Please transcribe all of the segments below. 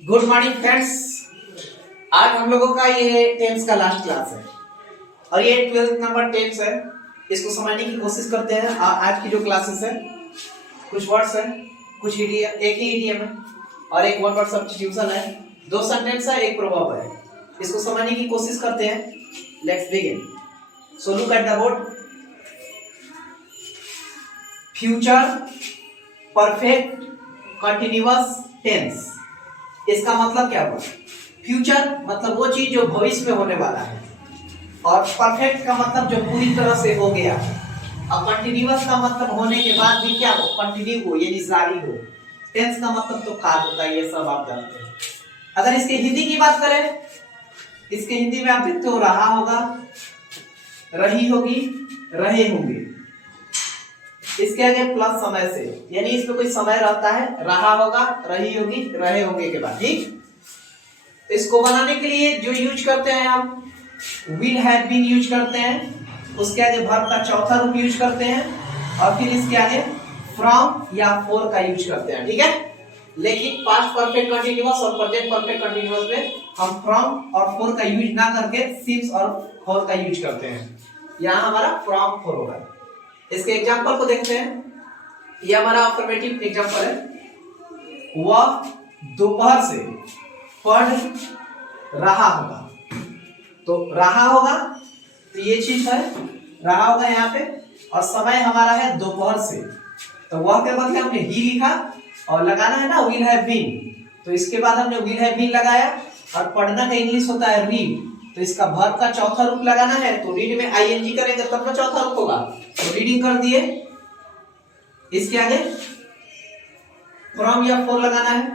Good morning friends. आज हम लोगों का ये टेंस का लास्ट क्लास है और ये 12th नंबर टेंस है। इसको समझने की कोशिश करते हैं। आज की जो क्लासेस है, कुछ वर्ड्स है, कुछ इडियम, एक ही इडियम है और एक वन वर्ड सब्स्टिट्यूशन है, दो सेंटेंस है, एक प्रोवर्ब है। इसको समझने की कोशिश करते हैं। Let's begin. So look at the board. Future perfect continuous tense, इसका मतलब क्या हुआ? फ्यूचर मतलब वो चीज जो भविष्य में होने वाला है, और परफेक्ट का मतलब जो पूरी तरह से हो गया, और कंटिन्यूअस का मतलब होने के बाद भी क्या हो, कंटिन्यू हो यानी जारी हो। टेंस का मतलब तो काज होता है, ये सब आप जानते हैं। अगर इसके हिंदी की बात करें, इसके हिंदी में आप देखते हो रहा होगा, रही होगी, रहे होंगे। इसके आगे प्लस समय से, यानी इसमें कोई समय रहता है, रहा होगा, रही होगी, रहे होंगे के बाद। ठीक, इसको बनाने के लिए जो यूज करते हैं हम, विल हैव बीन यूज करते हैं। उसके आगे वर्ब का चौथा रूप यूज करते हैं और फिर इसके आगे फ्रॉम या फॉर का यूज करते हैं। ठीक है, लेकिन पास्ट परफेक्ट कंटीन्यूअस और प्रेजेंट परफेक्ट कंटीन्यूअस में हम फ्रॉम और फॉर का यूज ना करके सिंस और फॉर का यूज करते हैं। यहां हमारा फ्रॉम फॉर होगा। इसके एग्जांपल को देखते हैं। ये हमारा अफर्मेटिव एग्जांपल है। वह दोपहर से पढ़ रहा होगा। तो रहा होगा, तो ये चीज है, रहा होगा यहाँ पे, और समय हमारा है दोपहर से। तो वह के बदले हमने ही लिखा और लगाना है ना विल हैव बीन, तो इसके बाद हमने विल हैव बीन लगाया। और पढ़ना का इंग्लिश होता है रीड, तो इसका वर्ब का चौथा रूप लगाना है, तो रीड में आईएनजी करेंगे तब ना चौथा रूप होगा। तो रीडिंग कर दिए। इसके आगे फ्रॉम या फॉर लगाना है,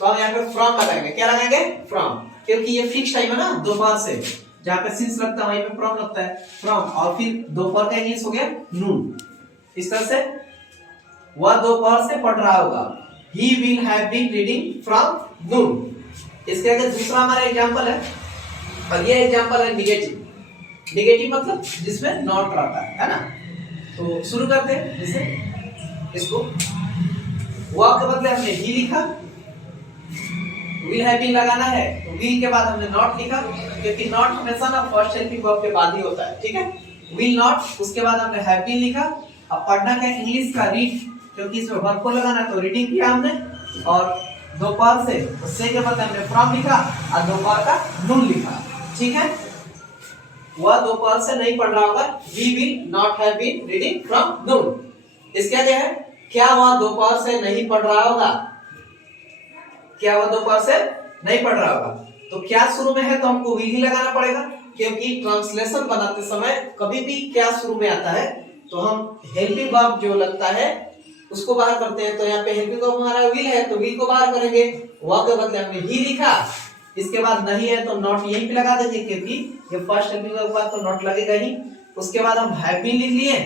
तो हम यहाँ पे फ्रॉम लगाएंगे। क्या लगाएंगे? फ्रॉम, क्योंकि ये फिक्स टाइम है ना दोपहर से, जहां पे सिंस लगता है वहीं पे फ्रॉम लगता है, फ्रॉम। और फिर दोपहर का इंग्लिश हो गया नून। इस तरह से वह दोपहर से पढ़ रहा होगा, he will have been reading from noon. इसके आगे दूसरा हमारा एग्जांपल है, और ये एग्जांपल है निगेटिव। निगेटिव मतलब जिसमें नॉट रहता है ना। तो शुरू करते हैं। जैसे इसको वह के बदले हमने ही लिखा, विल हैव बीन लगाना है, तो विल के बाद हमने नॉट लिखा, क्योंकि नॉट हमेशा ना फर्स्ट हेल्पिंग वर्ब के बाद ही होता है। ठीक है, विल नॉट, उसके बाद हमने हैव बीन लिखा। अब पढ़ना का इंग्लिश का रीड, क्योंकि इसमें वर्ब को लगाना, तो रीडिंग किया हमने। और दोपहर से के बाद हमने फ्रॉम लिखा और दोपहर का नून लिखा। ठीक है, वह दोपहर से नहीं पढ़ रहा होगा, we will not have been reading from noon. इसके आगे है, क्या वह दोपहर से नहीं पढ़ रहा होगा? क्या वह दोपहर से नहीं पढ़ रहा होगा? तो क्या शुरू में है तो हमको विल ही लगाना पड़ेगा, क्योंकि ट्रांसलेशन बनाते समय कभी भी क्या शुरू में आता है तो हम हेल्पिंग वर्ब जो लगता है उसको बाहर करते हैं। तो यहाँ पे हेल्पिंग वर्ब हमारा विल है, तो विल को बाहर करेंगे। वह के बदले हमने ही लिखा। इसके बाद नहीं है तो नॉट यहीं पे लगा देंगे, क्योंकि ये फर्स्ट हेल्पिंग वर्ब के बाद तो नॉट लगेगा ही। उसके बाद हम हैव बीन लिख लिए,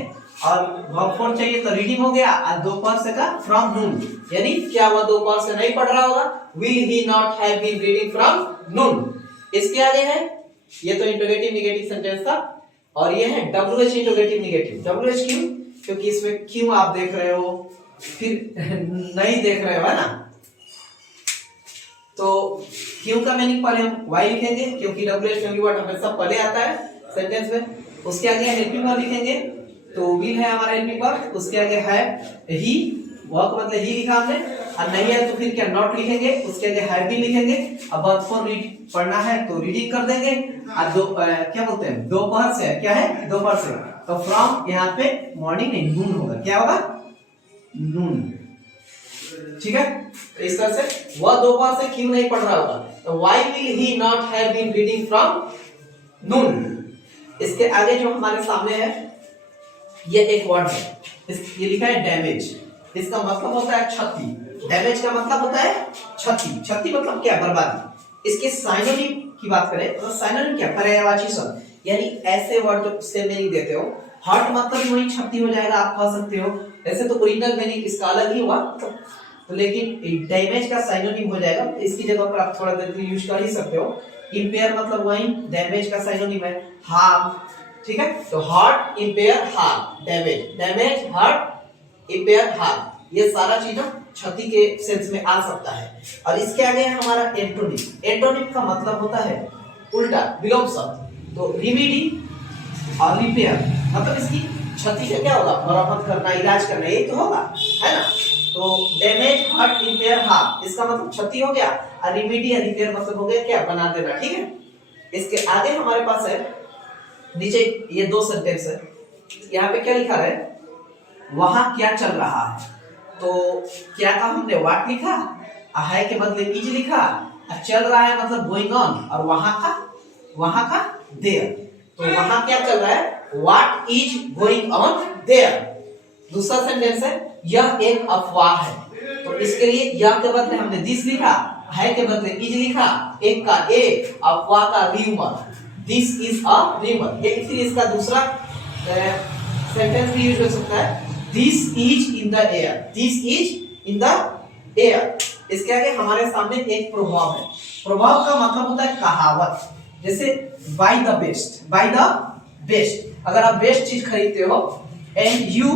और वर्ब फॉर्म चाहिए तो रीडिंग हो गया, और दोपहर से का फ्रॉम नून, यानी क्या वह दोपहर से नहीं पढ़ रहा होगा, will he not have been reading from noon. इसके आगे है, ये तो इंटरोगेटिव नेगेटिव सेंटेंस था, और ये है WH इंटरोगेटिव नेगेटिव। WH क्यों? क्योंकि इसमें क्यों आप देख रहे हो, फिर नहीं देख रहे हो, है ना। तो क्यों का मीनिंग पहले हम वाई लिखेंगे, क्योंकि WH फैमिली वर्ड हमेशा पहले आता है सेंटेंस में। उसके आगे हेल्पिंग वर्ब लिखेंगे, तो विल है हमारा हेल्पिंग वर्ब। उसके आगे है ही, वह का मतलब ही लिखा हमने, और नहीं है तो फिर क्या नॉट लिखेंगे। उसके आगे हैव बीन लिखेंगे। अब वर्ब फॉर रीड पढ़ना है तो रीडिंग कर देंगे। और क्या बोलते हैं, दोपहर से, क्या है दोपहर से, तो फ्रॉम यहाँ पे मॉर्निंग नहीं नून होगा। क्या होगा? नून। ठीक है, इस तरह से वह दोपहर से क्यों नहीं पढ़ रहा होगा, तो why will he not have been reading from noon. इसके आगे जो हमारे सामने है, ये एक वर्ड है, ये लिखा है डैमेज। इसका मतलब होता है क्षति। डैमेज का मतलब होता है क्षति। क्षति मतलब क्या? बर्बादी। इसके साइनोनिम की बात करें तो साइनोनिम क्या? पर्यायवाची शब्द, यानी ऐसे वर्ड जो से मीनिंग देते हो। हर्ट मतलब वही क्षति हो जाएगा, आप कह सकते हो। वैसे तो ओरिजिनल मीनिंग इसका अलग ही हुआ, तो लेकिन डैमेज का साइनोनिम हो जाएगा, तो इसकी जगह पर आप थोड़ा देर यूज कर ही सकते हो। इंपेयर मतलब वही डैमेज का साइनोनिम है, हार्म। ठीक है, तो hurt, impair, harm, damage. Damage, hurt, impair, harm, ये सारा चीज ना क्षति के सेंस में आ सकता है। और इसके आगे है हमारा एंटोनिम। एंटोनिम का मतलब होता है उल्टा, विलोम शब्द। तो रिमेडी और रिपेयर मतलब इसकी क्षति का क्या होगा, मरम्मत करना, इलाज करना, ये तो होगा, है ना। तो डैमेज, हर्ट, रिपेयर, हार्म, इसका मतलब क्षति हो गया, और रिमेडी या रिपेयर मतलब हो गया क्या, बना देना, ठीक है। इसके आगे हमारे पास है नीचे ये दो सेंटेंस है, यहाँ पे क्या लिखा है, वहां क्या चल रहा है। तो क्या का हमने व्हाट लिखा, है के बदले इज लिखा, चल रहा है मतलब गोइंग ऑन, और वहां का देयर। तो वहां क्या चल रहा है, what is going on their. दूसरा सेंटेंस है यह एक अफवाह है। तो इसके लिए यह के बदले हमने दिस लिखा, है के बदले इज लिखा, एक का ए, अफवाह का rumour, this is a rumour. ये फिर इसका दूसरा सेंटेंस भी यूज हो सकता है, this is in the air, this is in the air. इसके आगे हमारे सामने एक प्रभाव है। प्रभाव का मतलब होता है कहावत, जैसे buy the best, buy the best. अगर आप बेस्ट चीज खरीदते हो and you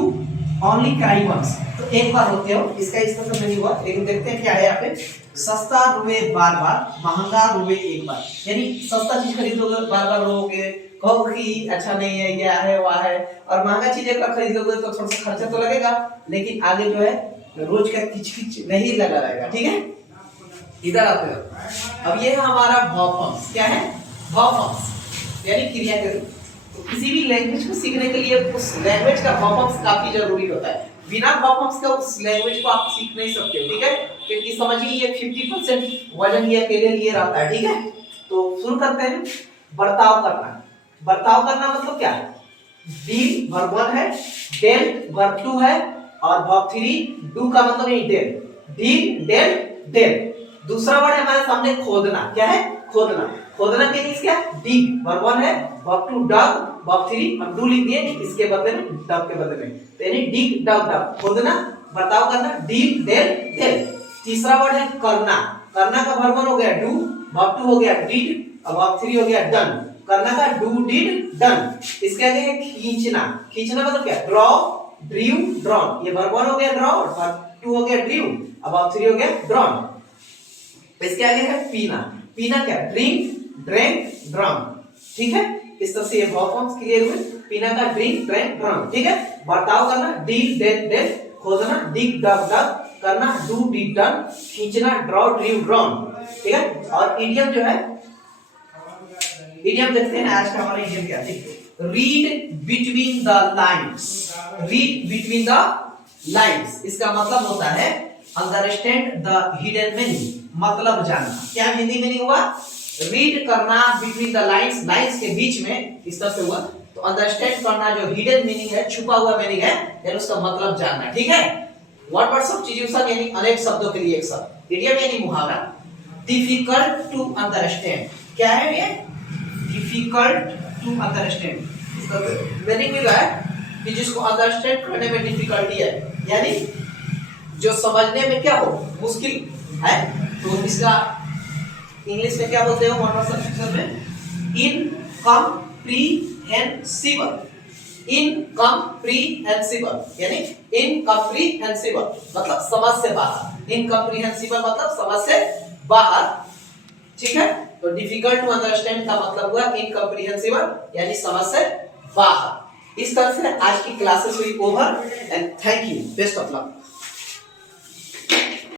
only cry once, तो एक बार होते हो, इसका इस तरह से नहीं हुआ, लेकिन देखते हैं क्या है यहाँ पे, सस्ता रोए बार बार, महंगा रोए एक बार। यानी सस्ता चीज खरीदोगे बार बार रोओगे, कहोगे कि अच्छा नहीं है, यह है वह है, और महंगा चीज एक बार खरीदोगे तो थोड़ा सा खर्चा तो लगेगा, लेकिन आगे जो है रोज का किचकिच नहीं लगा रहेगा, ठीक है। इधर आते हो, अब ये है हमारा वर्ब फॉर्म्स। क्या है, वर्ब फॉर्म्स यानी क्रिया के रूप। तो किसी भी लैंग्वेज को सीखने के लिए उस लैंग्वेज का वर्ब फॉर्म्स काफी जरूरी होता है। बिना वर्ब फॉर्म्स का उस लैंग्वेज को आप सीख नहीं सकते हो, ठीक है, क्योंकि समझिए ये 50% वजन ये अकेले लिए रहता है, ठीक है। तो शुरू करते हैं। बर्ताव करना, बर्ताव करना मतलब क्या है, डील वर्ब 1 है, डेल वर्ब 2 है, और वर्ब 3 डू का मतलब नहीं डेल, डील डेल डेल। दूसरा वर्ड है हमारे सामने खोदना। क्या है, खोदना। खोदना के लिए क्या, डिग वर्ब 1 है, वर्ब 2 डग, वर्ब 3 हम डू लिख दिए इसके बदले में, डग के बदले में, तो यानी डिग डग डग, खोदना, बर्ताव करना, डील डेल डेल। तीसरा वर्ड है करना। करना का वर्ब 1 हो गया डू, वर्ब 2 हो गया डिड, और वर्ब 3 हो गया डन। करना का डू डिड डन। इसके आगे है खींचना। खींचना मतलब क्या, ड्रॉ ड्रीव ड्रॉन। ये वर्ब 1 हो गया ड्रॉ, वर्ब 2 हो गया ड्रीव, अब वर्ब 3 हो गया ड्रॉन। इसके आगे है पीना। पीना क्या, ड्रिंक ड्रैंक ड्रम, ठीक है। इस तरह से ये वर्ब फॉर्म्स क्लियर हुए। पीना का ड्रिंक ड्रैंक ड्रम, ठीक है। बर्ताव करना, डील डेल डेल, खोदना, डिग डग डग, करना, डू डिड डन, खींचना, ड्रॉ ड्रीव ड्रॉन, ठीक है। और इडियम जो है, इडियम देखते हैं आज का हमारा इडियम क्या है, read between the lines. Read between the lines इसका मतलब होता है अंडरस्टैंड द हिडन मीनिंग, मतलब जानना। क्या हिंदी मीनिंग हुआ, रीड करना बिटवीन द लाइन्स, लाइन्स के बीच में, इस तरह से हुआ। तो अंडरस्टैंड करना जो हिडन मीनिंग है, छुपा हुआ मीनिंग है, यानी उसका मतलब जानना, ठीक है। वर्ड पर सब्स्टिट्यूशन यानी अनेक शब्दों के लिए एक शब्द। इडियम यानी मुहावरा। डिफिकल्ट टू अंडरस्टैंड, क्या है ये, डिफिकल्ट टू अंडरस्टैंड। इसका मीनिंग मिल रहा है कि जिसको अंडरस्टैंड करने में डिफिकल्टी है, यानी जो समझने में क्या हो, मुश्किल है। तो इसका इंग्लिश में क्या बोलते हो, वर्ड सब्स्टिट्यूशन में, इनकम्प्रीहेंसिबल। इनकम्प्रीहेंसिबल यानी इनकम्प्रीहेंसिबल मतलब समझ से बाहर, इनकम्प्रीहेंसिबल मतलब समझ से बाहर, ठीक है। तो डिफिकल्ट टू अंडरस्टैंड का मतलब हुआ इनकम्प्रीहेंसिबल यानी समझ से बाहर। इस तरह से आज की क्लासेस हुई over, and thank you, best of luck.